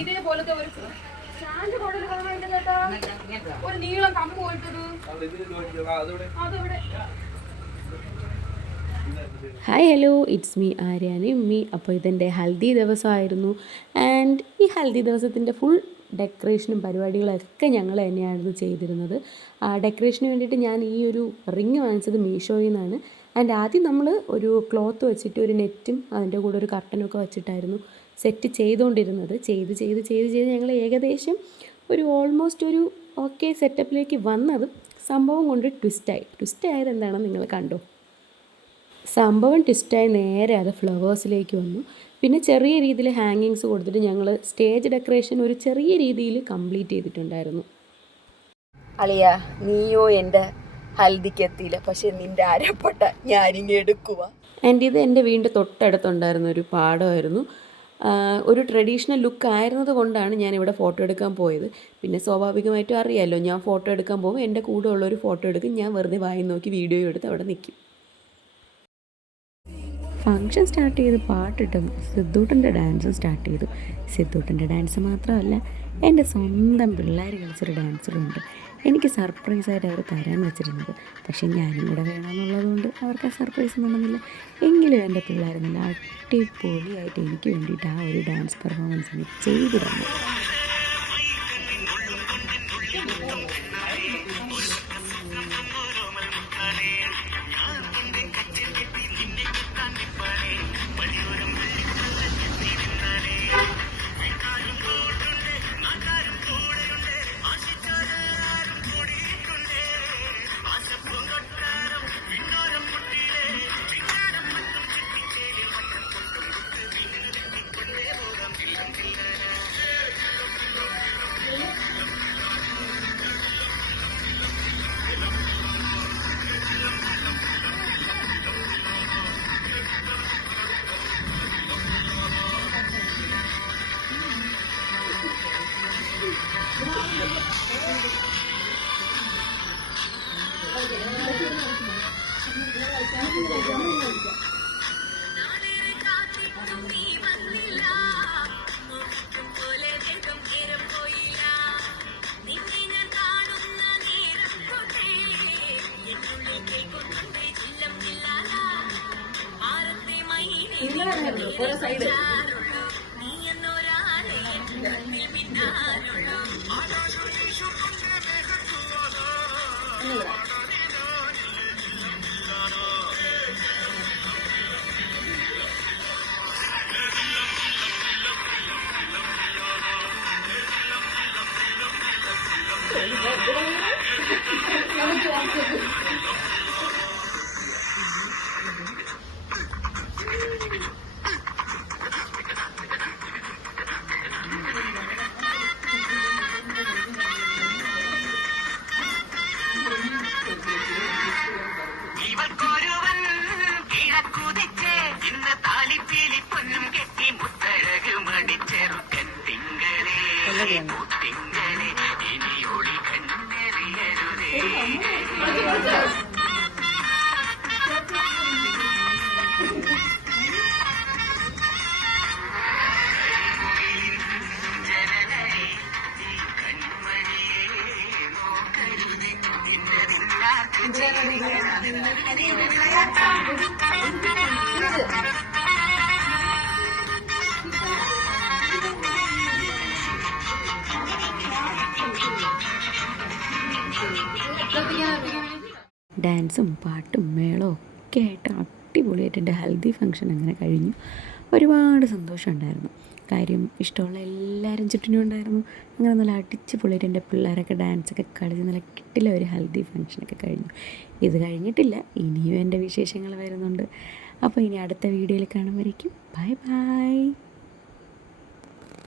ഇതേപോലത്തെ ഒരു stand model കാണാനുണ്ട് കേട്ടോ. ഒരു നീളം കമ്പ് പോയിട്ടത്. ഹായ് ഹലോ, ഇറ്റ്സ് മീ ആര്യാനി ഉമ്മി. അപ്പോൾ ഇതെൻ്റെ ഹൽദി ദിവസമായിരുന്നു. ആൻഡ് ഈ ഹൽദി ദിവസത്തിൻ്റെ ഫുൾ ഡെക്കറേഷനും പരിപാടികളൊക്കെ ഞങ്ങൾ തന്നെയായിരുന്നു ചെയ്തിരുന്നത്. ഡെക്കറേഷന് വേണ്ടിയിട്ട് ഞാൻ ഈ ഒരു റിങ് വാങ്ങിച്ചത് മീഷോയിൽ നിന്നാണ്. ആൻഡ് ആദ്യം നമ്മൾ ഒരു ക്ലോത്ത് വെച്ചിട്ട് ഒരു നെറ്റും അതിൻ്റെ കൂടെ ഒരു കർട്ടനും ഒക്കെ വെച്ചിട്ടായിരുന്നു സെറ്റ് ചെയ്തുകൊണ്ടിരുന്നത്. ചെയ്ത് ഞങ്ങൾ ഏകദേശം ഒരു ഓൾമോസ്റ്റ് ഒരു ഓക്കെ സെറ്റപ്പിലേക്ക് വന്നതും സംഭവം കൊണ്ട് ട്വിസ്റ്റ് ആയത് എന്താണെന്ന് നിങ്ങൾ കണ്ടോ. സംഭവം ട്വിസ്റ്റായി നേരെ അത് ഫ്ലവേഴ്സിലേക്ക് വന്നു. പിന്നെ ചെറിയ രീതിയിൽ ഹാങ്ങിങ്സ് കൊടുത്തിട്ട് ഞങ്ങൾ സ്റ്റേജ് ഡെക്കറേഷൻ ഒരു ചെറിയ രീതിയിൽ കംപ്ലീറ്റ് ചെയ്തിട്ടുണ്ടായിരുന്നു. അളിയ നീയോ എൻ്റെ ഹൽദിക്ക് എത്തിയില്ല, പക്ഷെ നിൻ്റെ അരപ്പട്ട ഞാനിങ്ങ് എടുക്കുക. ആൻഡ് ഇത് എൻ്റെ വീടിൻ്റെ തൊട്ടടുത്തുണ്ടായിരുന്ന ഒരു പാടമായിരുന്നു. ഒരു ട്രഡീഷണൽ ലുക്ക് ആയിരുന്നത് കൊണ്ടാണ് ഞാനിവിടെ ഫോട്ടോ എടുക്കാൻ പോയത്. പിന്നെ സ്വാഭാവികമായിട്ടും അറിയാമല്ലോ, ഞാൻ ഫോട്ടോ എടുക്കാൻ പോകുമ്പോൾ എൻ്റെ കൂടെ ഉള്ളൊരു ഫോട്ടോ എടുക്കും, ഞാൻ വെറുതെ വായി നോക്കി വീഡിയോ എടുത്ത് അവിടെ നിൽക്കും. ഫങ്ഷൻ സ്റ്റാർട്ട് ചെയ്ത് പാട്ടിട്ടും സിദ്ധൂട്ടൻ്റെ ഡാൻസും സ്റ്റാർട്ട് ചെയ്തു. സിദ്ധൂട്ടൻ്റെ ഡാൻസ് മാത്രമല്ല, എൻ്റെ സ്വന്തം പിള്ളേർ കളിച്ചൊരു ഡാൻസറുണ്ട്. എനിക്ക് സർപ്രൈസായിട്ട് അവർ തരാൻ വെച്ചിരുന്നത്. പക്ഷേ ഞാനും കൂടെ വേണമെന്നുള്ളതുകൊണ്ട് അവർക്ക് ആ സർപ്രൈസ് നടന്നില്ല. എങ്കിലും എൻ്റെ പിള്ളേർ നല്ല അടിപൊളിയായിട്ട് എനിക്ക് വേണ്ടിയിട്ട് ആ ഒരു ഡാൻസ് പെർഫോമൻസിന് ചെയ്തു തന്നു. ഡാൻസും പാട്ടും മേളവും ഒക്കെ ആയിട്ട് അടിപൊളിയായിട്ട് എൻ്റെ ഹൽദി ഫങ്ഷൻ അങ്ങനെ കഴിഞ്ഞു. ഒരുപാട് സന്തോഷമുണ്ടായിരുന്നു. കാര്യം ഇഷ്ടമുള്ള എല്ലാവരും ചുറ്റിനും ഉണ്ടായിരുന്നു. അങ്ങനെ നല്ല അടിച്ച് പൊളിയായിട്ട് എൻ്റെ പിള്ളേരൊക്കെ ഡാൻസൊക്കെ കളിച്ച് നല്ല കിട്ടില്ല ഒരു ഹൽദി ഫങ്ഷനൊക്കെ കഴിഞ്ഞു. ഇത് കഴിഞ്ഞിട്ടില്ല, ഇനിയും എൻ്റെ വിശേഷങ്ങൾ വരുന്നുണ്ട്. അപ്പോൾ ഇനി അടുത്ത വീഡിയോയിൽ കാണുമ്പോഴേക്കും ബൈ ബൈ.